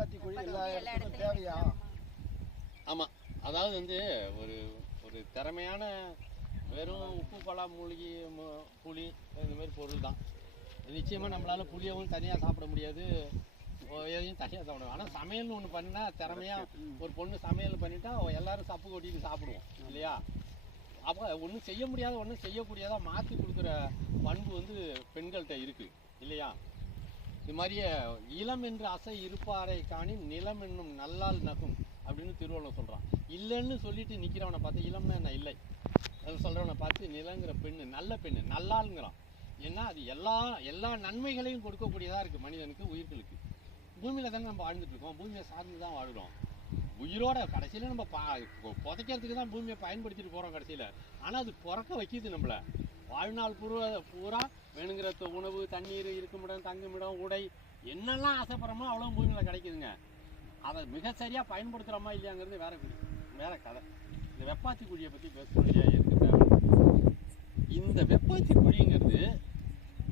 வெப்பாத்தி குழி எல்லா இடத்துக்கும் இடத்துலயும் தேவையா? ஆமாம் அதாவது வந்து ஒரு ஒரு திறமையான வெறும் உப்பு பலா மூலிகை மு- புளி இந்த மாதிரி பொருள் தான். நிச்சயமாக நம்மளால் புளியவும் தனியாக சாப்பிட முடியாது. எதையும் தனியாக சாப்பிட முடியாது. ஆனால் சமையல்னு ஒன்று பண்ணால் திறமையாக ஒரு பொண்ணு சமையல் பண்ணிட்டா எல்லாரும் சப்பு கொட்டிட்டு சாப்பிடுவோம். இல்லையா? அப்போ ஒன்றும் செய்ய முடியாத ஒன்றும் செய்யக்கூடியதா மாற்றி கொடுக்குற பண்பு வந்து பெண்கள்கிட்ட இருக்குது இல்லையா? இது மாதிரியே இளம் என்று அசை இருப்பாரை காணி நிலம் என்னும் நல்லால் நகும் அப்படின்னு திருவள்ளுவர் சொல்கிறான் இல்லைன்னு சொல்லிட்டு நிற்கிறவனை பார்த்து இளம்னா என்ன? இல்லை. அது சொல்கிறவனை பார்த்து நிலங்கிற பெண்ணு நல்ல பெண்ணு நல்லாளுங்கிறான் ஏன்னா அது எல்லா எல்லா நன்மைகளையும் கொடுக்கக்கூடியதாக இருக்குது மனிதனுக்கு உயிர்களுக்கு. பூமியில் தானே நம்ம வாழ்ந்துட்டுருக்கோம் பூமியை சார்ந்து தான் வாழ்றோம். உயிரோட கடைசியில் நம்ம பா புதைக்கிறதுக்கு தான் பூமியை பயன்படுத்திட்டு போகிறோம் கடைசியில. ஆனால் அது பிறக்க வைக்கிது நம்மளை. வாழ்நாள் பூரா பூரா வேணுங்கிற உணவு தண்ணீர் இருக்குமிடம் தங்குமிடம் உடை என்னெல்லாம் ஆசைப்படுறோமோ அவ்வளோ பூமியில் கிடைக்குதுங்க. அதை மிக சரியாக பயன்படுத்துகிறோமா இல்லையாங்கிறது வேற குழி வேற கதை. இந்த வெப்பாத்தி குழியை பற்றி பேசக்கூடிய இந்த வெப்பாத்தி குழிங்கிறது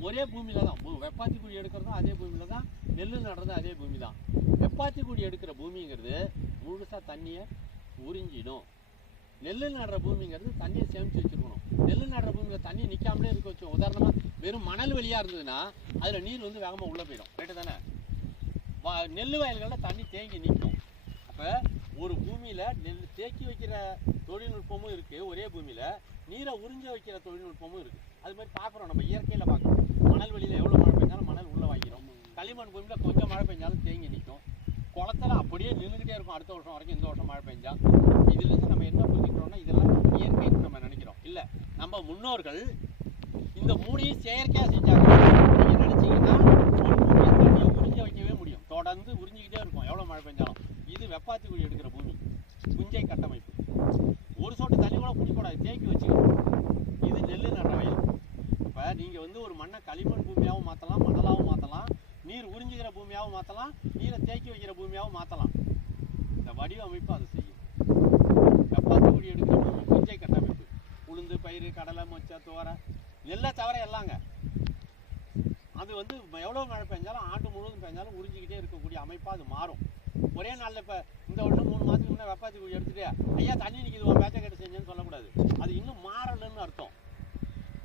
ஒரே பூமியில தான். வெப்பாத்தி குழி எடுக்கிறதும் அதே பூமியில தான். நெல் நடுறதும் அதே பூமி தான். வெப்பாத்தி குழி எடுக்கிற பூமிங்கிறது முழுசாக தண்ணியை உறிஞ்சிடும். நெல் நடுற பூமிங்கிறது தண்ணியை சேமித்து வச்சுருக்கணும். நெல் நடுற தண்ணி நிற்காமலே இருக்க வச்சோம் உதாரணமாக வெறும் மணல் வெளியாக இருந்ததுன்னா அதில் நீர் வந்து வேகமாக உள்ளே போயிடும். ரைட்டு தானே? வா- நெல் வயல்களில் தண்ணி தேங்கி நிற்கும் அப்போ ஒரு பூமியில் நெல் தேக்கி வைக்கிற தொழில்நுட்பமும் இருக்குது ஒரே பூமியில் நீரை உறிஞ்ச வைக்கிற தொழில்நுட்பமும் இருக்குது அது மாதிரி பார்க்குறோம் நம்ம இயற்கையில் பார்க்குறோம் மணல் வெளியில் எவ்வளோ மழை பெஞ்சாலும் மணல் உள்ளே வாங்கிடும் களிமண் பூமியில் கொஞ்சம் மழை பெஞ்சாலும் தேங்கி நிற்கும். குளத்துல அப்படியே நின்றுக்கிட்டே இருக்கும். அடுத்த வருஷம் வரைக்கும் இந்த வருஷம் மழை பெஞ்சால் இதுலேருந்து நம்ம என்ன புரிஞ்சுக்கிறோம் இதெல்லாம் இயற்கைன்னு நம்ம நினைக்கிறோம் இல்லை நம்ம முன்னோர்கள் இந்த மூணையும் செயற்கையாக செஞ்சாங்க. நீங்கள் நினச்சிங்கன்னா ஒரு பூமியை தண்ணியை உறிஞ்ச வைக்கவே முடியும். தொடர்ந்து உறிஞ்சிக்கிட்டே இருக்கும். எவ்வளோ மழை பெஞ்சாலும். இது வெப்பாத்தி குழி எடுக்கிற பூமி. குஞ்சை கட்டமைப்பு. ஒரு சொட்டு தண்ணி கூட குடிக்கூடாது தேக்கி வச்சுக்கணும். இது நெல் நடுற வயல். இப்போ நீங்கள் வந்து ஒரு மண்ணை களிமண் பூமியாகவும் மாற்றலாம் மணலாகவும் மாற்றலாம் நீர் உறிஞ்சிக்கிற பூமியாகவும் மாற்றலாம் நீரை தேக்கி வைக்கிற பூமியாகவும் மாற்றலாம் இந்த வடிவமைப்பு அதை செய்யும் வெப்பாத்தி குழி எடுக்கிற பூமி புஞ்சை கட்டமைப்பு உளுந்து பயிர் கடலை மொச்சை துவரை நெல்லை தவிர எல்லாங்க. அது வந்து எவ்வளோ மழை பெஞ்சாலும் ஆண்டு முழுவதும் பெஞ்சாலும் உறிஞ்சிக்கிட்டே இருக்கக்கூடிய அமைப்பாக அது மாறும். ஒரே நாளில் இப்போ இந்த வருஷம் மூணு மாதத்துக்கு முன்னே வெப்பாத்தி குழி எடுத்துட்டு ஐயா தண்ணி நிற்கிது ஒரு பேச்சை கட்டு செஞ்சேன்னு சொல்லக்கூடாது. அது இன்னும் மாறலைன்னு அர்த்தம்.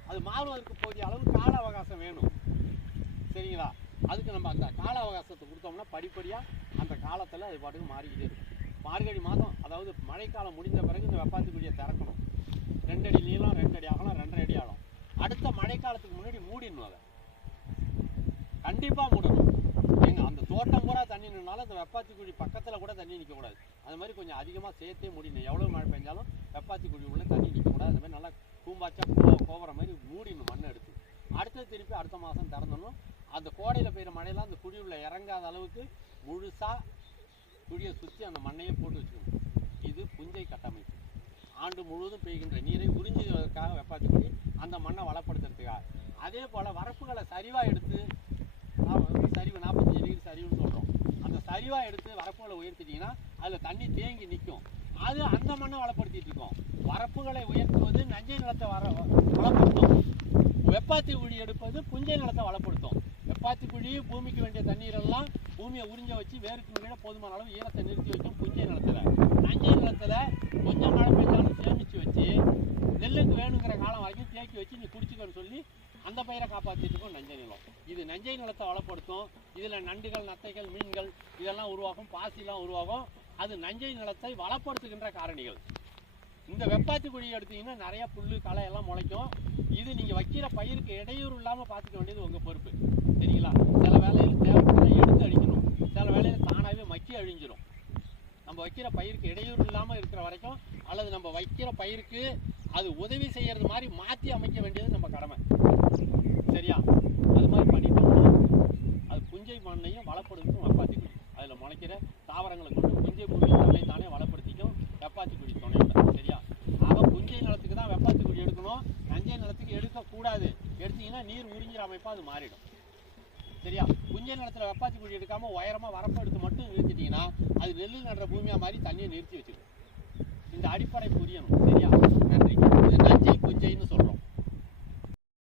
அது மாறுவதற்கு போதிய அளவு கால அவகாசம் வேணும். சரிங்களா? அதுக்கு நம்ம அந்த கால அவகாசத்தை கொடுத்தோம்னா படிப்படியாக அந்த காலத்தில் அது பாட்டுக்கு மாறிக்கிட்டே இருக்கும். மார்கழி மாதம் அதாவது மழைக்காலம் முடிந்த பிறகு இந்த வெப்பாத்தி குழியை திறக்கணும். ரெண்டு அடி நீளம் ரெண்டு அடி அகலம் ரெண்டரை அடி ஆழம். அடுத்த மழைக்காலத்துக்கு முன்னாடி மூடிடணும் அதை. கண்டிப்பாக மூடணும். எங்க அந்த தோட்டம் பூரா தண்ணி நின்னாலும் அந்த வெப்பாத்தி குழி பக்கத்தில் கூட தண்ணி நிற்கக்கூடாது அது மாதிரி கொஞ்சம் அதிகமாக சேர்த்தே முடியணும் எவ்வளோ மழை பெஞ்சாலும் வெப்பாத்தி குழி உள்ள தண்ணி நிற்கக்கூடாது அந்த மாதிரி நல்லா கூம்பாச்சா கோ- கோவற மாதிரி மூடிடணும் மண்ணை எடுத்து. அடுத்தது திருப்பி அடுத்த மாதம் திறந்துடணும். அந்த கோடையில் பெய்கிற மழையெல்லாம் அந்த குழி உள்ள இறங்காத அளவுக்கு முழுசாக குழியை சுற்றி அந்த மண்ணையே போட்டு வச்சுக்கணும். இது புஞ்சை கட்டமைப்பு. ஆண்டு முழுவதும் பெய்கின்ற நீரை உறிஞ்சுவதற்காக வெப்பாத்தி அந்த மண்ணை வளப்படுத்துறதுக்காக. அதே போல் வரப்புகளை சரிவாக எடுத்து நான் சரிவு நாற்பத்தஞ்சு டிகிரி சரிவுன்னு சொல்கிறோம் அந்த சரிவாக எடுத்து வரப்புகளை உயர்த்திட்டிங்கன்னா அதில் தண்ணி தேங்கி நிற்கும் அது அந்த மண்ணை வளப்படுத்திட்டு இருக்கோம். வரப்புகளை உயர்த்துவது நஞ்சை நிலத்தை வர வளப்படுத்தும். வெப்பாத்தி குழி எடுப்பது புஞ்சை நிலத்தை வளப்படுத்தும். வெப்பாத்தி குழி பூமிக்கு வேண்டிய தண்ணீரெல்லாம் பூமியை உறிஞ்ச வச்சு வேருக்கு கீழே போதுமான அளவு ஈரத்தை நிறுத்தி வைக்கும் புஞ்சை நிலத்துல. நஞ்சை நிலத்துல கொஞ்சம் மழை பெஞ்சாலும் வேணுங்கிற காலம் வரைக்கும் தேக்கி வச்சு நீ குடிச்சுக்கன்னு சொல்லி அந்த பயிரை காப்பாற்றிட்டு இருக்கும் நஞ்சை நிலம். இது நஞ்சை நிலத்தை வளப்படுத்தும். இதில் நண்டுகள் நத்தைகள் மீன்கள் இதெல்லாம் உருவாகும் பாசிலாம் உருவாகும். அது நஞ்சை நிலத்தை வளப்படுத்துகின்ற காரணிகள். இந்த வெப்பாத்தி குழி எடுத்தீங்கன்னா நிறைய புல் களை எல்லாம் முளைக்கும். இது நீங்கள் வைக்கிற பயிருக்கு இடையூறு இல்லாமல் பார்த்துக்க வேண்டியது உங்கள் பொறுப்பு. சரிங்களா? சில வேலையில் தேவைப்பட்டதை எடுத்து அடிக்கணும் சில வேலையில் தானாகவே மக்கி அழிஞ்சிடும் நம்ம வைக்கிற பயிருக்கு இடையூறு இல்லாமல் இருக்கிற வரைக்கும் அல்லது நம்ம வைக்கிற பயிருக்கு அது உதவி செய்யறது மாதிரி மாற்றி அமைக்க வேண்டியது நம்ம கடமை. சரியா? அது மாதிரி பண்ணிட்டோம்னா அது புஞ்சை மண்ணையும் வளப்படுத்தும் வெப்பாத்தி குழி. அதில் முளைக்கிற தாவரங்களை கொண்டு புஞ்சை பூமி தன்னை தானே வளப்படுத்திக்கும் வெப்பாத்தி குழி துணையோட சரியா? ஆக புஞ்சை நிலத்துக்கு தான் வெப்பாத்தி குழி எடுக்கணும். நஞ்சை நிலத்துக்கு எடுக்கக்கூடாது. எடுத்தீங்கன்னா நீர் உறிஞ்சிற அமைப்பாக அது மாறிடும். சரியா? புஞ்சை நிலத்தில் வெப்பாத்தி குழி எடுக்காமல் உயரமாக வரப்பு எடுத்து மட்டும் நிறுத்திட்டிங்கன்னா அது நெல் நடுற பூமியாக மாதிரி தண்ணியை நிறுத்தி வச்சுக்கும் இந்த அடிப்படை புரியணும். சரியா?